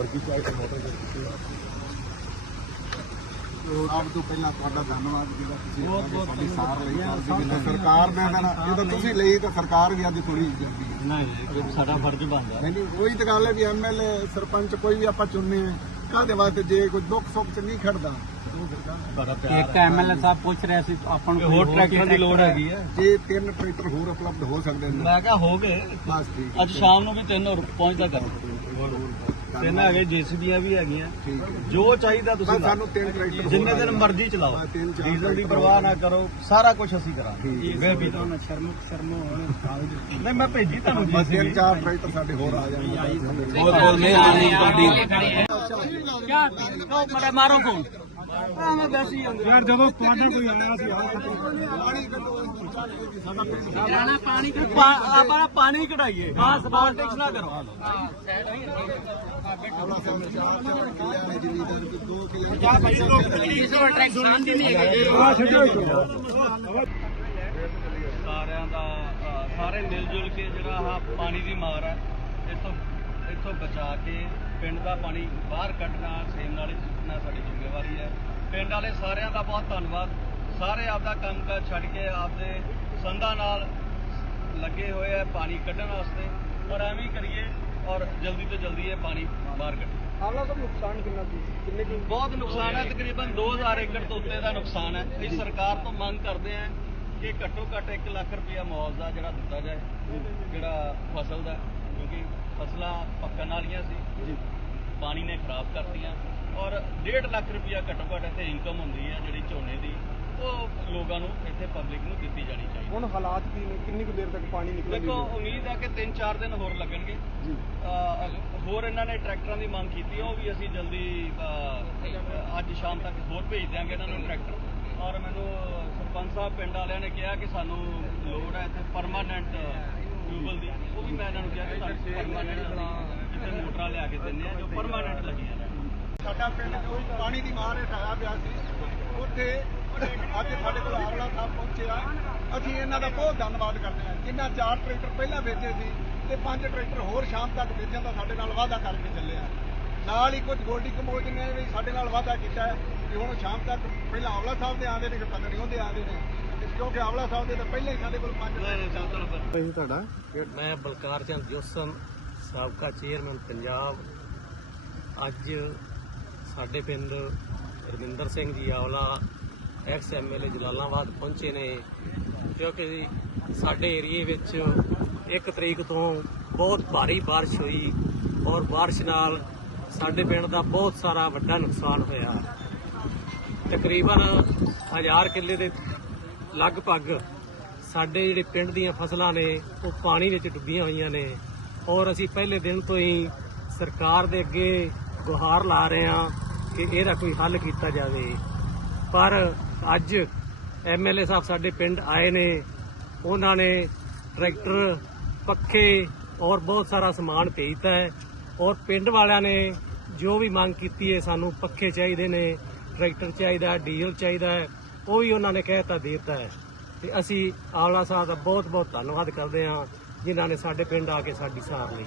ਹੋਰ ਕੀ ਚਾਹੀਦਾ ਮੋਟਰ ਆਪ ਤੋਂ ਪਹਿਲਾਂ ਤੁਹਾਡਾ ਧੰਨਵਾਦ ਜਿਹੜਾ ਤੁਸੀਂ ਬਹੁਤ ਬਹੁਤ ਸਾਡੀ ਸਾਰ ਲਈ ਕਰਦੇ ਜਿੱਦਾਂ ਸਰਕਾਰ ਨੇ ਤਾਂ ਜਦੋਂ ਤੁਸੀਂ ਲਈ ਤਾਂ ਸਰਕਾਰ ਵੀ ਅੱਜ ਥੋੜੀ ਜਲਦੀ ਹੈ। ਨਹੀਂ ਸਾਡਾ ਫਰਜ਼ ਬਣਦਾ। ਨਹੀਂ ਨਹੀਂ ਉਹੀ ਤਾਂ ਗੱਲ ਹੈ ਵੀ ਐਮਐਲਏ ਸਰਪੰਚ ਕੋਈ ਵੀ ਆਪਾਂ ਚੁਣਨੇ ਆ ਕਾਹਦੇ ਵਾਸਤੇ ਜੇ ਕੋਈ ਦੁੱਖ ਸੁੱਖ ਚ ਨਹੀਂ ਖੜਦਾ? ਇੱਕ ਐਮਐਲਏ ਸਾਹਿਬ ਪੁੱਛ ਰਿਹਾ ਸੀ ਆਪਾਂ ਨੂੰ ਹੋਰ ਟਰੈਕਟਰਾਂ ਦੀ ਲੋੜ ਹੈਗੀ ਆ। ਜੇ ਤਿੰਨ ਟਰੈਕਟਰ ਹੋਰ ਉਪਲਬਧ ਹੋ ਸਕਦੇ ਨੇ। ਮੈਂ ਕਿਹਾ ਹੋ ਗਏ। ਬਸ ਠੀਕ ਅੱਜ ਸ਼ਾਮ ਨੂੰ ਵੀ ਤਿੰਨ ਹੋਰ ਪਹੁੰਚਦਾ ਕਰ। ਤਿੰਨ ਹੈਗੇ ਜੀਸੀਬੀਆਂ ਵੀ ਹੈਗੀਆਂ। ਜੋ ਚਾਹੀਦਾ ਤੁਸੀਂ ਬਸ ਸਾਨੂੰ ਤਿੰਨ ਟਰੈਕਟਰ ਜਿੰਨੇ ਦਿਨ ਮਰਜ਼ੀ ਚਲਾਓ। ਡੀਜ਼ਲ ਦੀ ਪਰਵਾਹ ਨਾ ਕਰੋ ਸਾਰਾ ਕੁਝ ਅਸੀਂ ਕਰਾਂਗੇ। ਸ਼ਰਮ ਨਹੀਂ ਮੈਂ ਭੇਜੀ ਤੁਹਾਨੂੰ ਬਸ ਤਿੰਨ ਚਾਰ ਟਰੈਕਟਰ ਸਾਡੇ ਹੋਰ ਆ ਜਾਣਗੇ। ਬਹੁਤ ਬਹੁਤ ਮਿਹਰਬਾਨੀ ਮਰੇ? ਮਾਰੋ ਫੋਨ ਯਾਰ ਜਦੋਂ ਤੁਹਾਡਾ ਕੋਈ ਆਇਆ ਸੀ ਆਪਾਂ ਪਾਣੀ ਕਢਾਈਏ। ਬਸ ਪੋਲਿਟਿਕਸ ਨਾ ਕਰੋ। ਸਾਰਿਆਂ ਦਾ ਸਾਰੇ ਮਿਲ ਜੁਲ ਕੇ ਜਿਹੜਾ ਆਹ ਪਾਣੀ ਦੀ ਮਾਰ ਹੈ ਇੱਥੋਂ ਇੱਥੋਂ ਬਚਾ ਕੇ ਪਿੰਡ ਦਾ ਪਾਣੀ ਬਾਹਰ ਕੱਢਣਾ ਸੇਮ ਨਾਲੇ ਸੁੱਟਣਾ ਸਾਡੀ ਜ਼ਿੰਮੇਵਾਰੀ ਹੈ। ਪਿੰਡ ਵਾਲੇ ਸਾਰਿਆਂ ਦਾ ਬਹੁਤ ਧੰਨਵਾਦ। ਸਾਰੇ ਆਪਦਾ ਕੰਮ ਕਾਜ ਛੱਡ ਕੇ ਆਪਦੇ ਸੰਦਾਂ ਨਾਲ ਲੱਗੇ ਹੋਏ ਆ ਪਾਣੀ ਕੱਢਣ ਵਾਸਤੇ। ਔਰ ਐਵੇਂ ਹੀ ਕਰੀਏ ਔਰ ਜਲਦੀ ਤੋਂ ਜਲਦੀ ਇਹ ਪਾਣੀ ਬਾਹਰ ਕੱਢੀਏ ਆਵਲਾ ਦਾ ਨੁਕਸਾਨ ਕਿੰਨਾ ਸੀ? ਕਿੰਨੇ ਕੀ ਬਹੁਤ ਨੁਕਸਾਨ ਹੈ ਤਕਰੀਬਨ 2000 ਏਕੜ ਤੋਂ ਉੱਤੇ ਦਾ ਨੁਕਸਾਨ ਹੈ। ਅਸੀਂ ਸਰਕਾਰ ਤੋਂ ਮੰਗ ਕਰਦੇ ਹਾਂ ਕਿ ਘੱਟੋ ਘੱਟ 1 ਲੱਖ ਰੁਪਇਆ ਮੁਆਵਜ਼ਾ ਜਿਹੜਾ ਦਿੱਤਾ ਜਾਏ ਜਿਹੜਾ ਫਸਲ ਦਾ ਕਿਉਂਕਿ ਫਸਲਾਂ ਪੱਕਣ ਵਾਲੀਆਂ ਸੀ। ਪਾਣੀ ਨੇ ਖਰਾਬ ਕਰਤੀਆਂ। ਔਰ 1.5 ਲੱਖ ਰੁਪਇਆ ਘੱਟੋ ਘੱਟ ਇੱਥੇ ਇਨਕਮ ਹੁੰਦੀ ਹੈ ਜਿਹੜੀ ਝੋਨੇ ਦੀ। ਉਹ ਲੋਕਾਂ ਨੂੰ ਇੱਥੇ ਪਬਲਿਕ ਨੂੰ ਦਿੱਤੀ ਜਾਣੀ ਚਾਹੀਦੀ ਹੁਣ ਹਾਲਾਤ ਕੀ ਨੇ? ਕਿੰਨੀ ਕੁ ਦੇਰ ਤੱਕ ਪਾਣੀ ਦੇਖੋ ਨਿਕਲੇਗਾ ਉਮੀਦ ਹੈ ਕਿ 3-4 ਦਿਨ ਹੋਰ ਲੱਗਣਗੇ। ਜੀ। ਹੋਰ ਇਹਨਾਂ ਨੇ ਟਰੈਕਟਰਾਂ ਦੀ ਮੰਗ ਕੀਤੀ ਹੈ, ਉਹ ਵੀ ਅਸੀਂ ਜਲਦੀ ਅੱਜ ਸ਼ਾਮ ਤੱਕ ਹੋਰ ਭੇਜ ਦਿਆਂਗੇ ਇਹਨਾਂ ਨੂੰ ਟਰੈਕਟਰ। ਔਰ ਮੈਨੂੰ ਸਰਪੰਚ ਸਾਹਿਬ ਪਿੰਡ ਵਾਲਿਆਂ ਨੇ ਕਿਹਾ ਕਿ ਸਾਨੂੰ ਲੋੜ ਹੈ ਇੱਥੇ ਪਰਮਾਨੈਂਟ ਟਿਊਬਲ ਦੀ। ਉਹ ਵੀ ਮੈਂ ਇਹਨਾਂ ਨੂੰ ਕਿਹਾ ਕਿ ਸਾਨੂੰ ਪਰਮਾਨੈਂਟ ਇੱਥੇ ਮੋਟਰਾਂ ਲਿਆ ਕੇ ਦਿੰਦੇ ਆ ਜੋ ਪਰਮਾਨੈਂਟ ਲੱਗੀਆਂ ਨੇ ਸਾਡਾ ਪਿੰਡ ਜੋ ਪਾਣੀ ਦੀ ਮਾਰ ਹਟਾਇਆ ਪਿਆ ਸੀ ਉੱਥੇ ਅੱਜ ਸਾਡੇ ਕੋਲ ਆਵਲਾ ਸਾਹਿਬ ਪਹੁੰਚਿਆ ਅਸੀਂ ਇਹਨਾਂ ਦਾ ਬਹੁਤ ਧੰਨਵਾਦ ਕਰਦੇ ਹਾਂ। ਜਿਨ੍ਹਾਂ ਚਾਰ ਟਰੈਕਟਰ ਪਹਿਲਾਂ ਵੇਚੇ ਸੀ ਤੇ ਪੰਜ ਟਰੈਕਟਰ ਹੋਰ ਸ਼ਾਮ ਤੱਕ ਵੇਚਣ ਦਾ ਸਾਡੇ ਨਾਲ ਵਾਅਦਾ ਕਰਕੇ ਚੱਲੇ ਆ। ਨਾਲ ਹੀ ਕੁਝ ਗੋਲਡੀ ਕੰਬੋਜ ਨੇ ਵੀ ਸਾਡੇ ਨਾਲ ਵਾਅਦਾ ਕੀਤਾ ਹੈ ਕਿ ਹੁਣ ਸ਼ਾਮ ਤੱਕ ਪਹਿਲਾਂ ਆਵਲਾ ਸਾਹਿਬ ਦੇ ਆਉਂਦੇ ਨੇ ਕਿ ਪਤਾ ਨਹੀਂ ਉਹਦੇ ਆਉਂਦੇ ਨੇ। ਤੇ ਕਿਉਂਕਿ ਆਵਲਾ ਸਾਹਿਬ ਦੇ ਤਾਂ ਪਹਿਲਾਂ ਹੀ ਸਾਡੇ ਕੋਲ ਪੰਜ ਭਾਈ ਤੁਹਾਡਾ? ਮੈਂ ਬਲਕਾਰ ਚੰਦ ਜੋਸਨ ਸਾਬਕਾ ਚੇਅਰਮੈਨ ਪੰਜਾਬ। ਅੱਜ ਸਾਡੇ ਪਿੰਡ ਰਵਿੰਦਰ ਸਿੰਘ ਜੀ ਆਵਲਾ ਐਕਸ ਐਮਐਲਏ ਜਲਾਲਾਬਾਦ ਪਹੁੰਚੇ ਨੇ, ਕਿਉਂਕਿ ਸਾਡੇ ਏਰੀਏ ਵਿੱਚ ਇੱਕ ਤਰੀਕ ਤੋਂ ਬਹੁਤ ਭਾਰੀ ਬਾਰਿਸ਼ ਹੋਈ ਔਰ ਬਾਰਿਸ਼ ਨਾਲ ਸਾਡੇ ਪਿੰਡ ਦਾ ਬਹੁਤ ਸਾਰਾ ਵੱਡਾ ਨੁਕਸਾਨ ਹੋਇਆ। ਤਕਰੀਬਨ 1000 ਕਿੱਲੇ ਦੇ ਲਗਭਗ ਸਾਡੇ ਜਿਹੜੇ ਪਿੰਡ ਦੀਆਂ ਫਸਲਾਂ ਨੇ, ਉਹ ਪਾਣੀ ਵਿੱਚ ਡੁੱਬੀਆਂ ਹੋਈਆਂ ਨੇ ਔਰ ਅਸੀਂ ਪਹਿਲੇ ਦਿਨ ਤੋਂ ਹੀ ਸਰਕਾਰ ਦੇ ਅੱਗੇ ਗੁਹਾਰ ਲਾ ਰਹੇ ਹਾਂ ਕਿ ਇਹਦਾ ਕੋਈ ਹੱਲ ਕੀਤਾ ਜਾਵੇ। ਪਰ ਅੱਜ ਐਮਐਲਏ ਸਾਹਿਬ ਸਾਡੇ ਪਿੰਡ ਆਏ ਨੇ। ਉਹਨਾਂ ਨੇ ਟਰੈਕਟਰ, ਪੱਖੇ ਔਰ ਬਹੁਤ ਸਾਰਾ ਸਮਾਨ ਭੇਜਤਾ ਹੈ। ਔਰ ਪਿੰਡ ਵਾਲਿਆਂ ਨੇ ਜੋ ਵੀ ਮੰਗ ਕੀਤੀ ਹੈ, ਸਾਨੂੰ ਪੱਖੇ ਚਾਹੀਦੇ ਨੇ, ਟਰੈਕਟਰ ਚਾਹੀਦਾ ਡੀਜ਼ਲ ਚਾਹੀਦਾ ਹੈ, ਉਹ ਵੀ ਉਹਨਾਂ ਨੇ ਕਹਿਤਾ ਦੇ ਦਿੱਤਾ ਹੈ। ਤੇ ਅਸੀਂ ਆਵਲਾ ਸਾਹਿਬ ਦਾ ਬਹੁਤ ਬਹੁਤ ਧੰਨਵਾਦ ਕਰਦੇ ਹਾਂ, ਜਿਨ੍ਹਾਂ ਨੇ ਸਾਡੇ ਪਿੰਡ ਆ ਕੇ ਸਾਡੀ ਸਾਰ ਲਈ।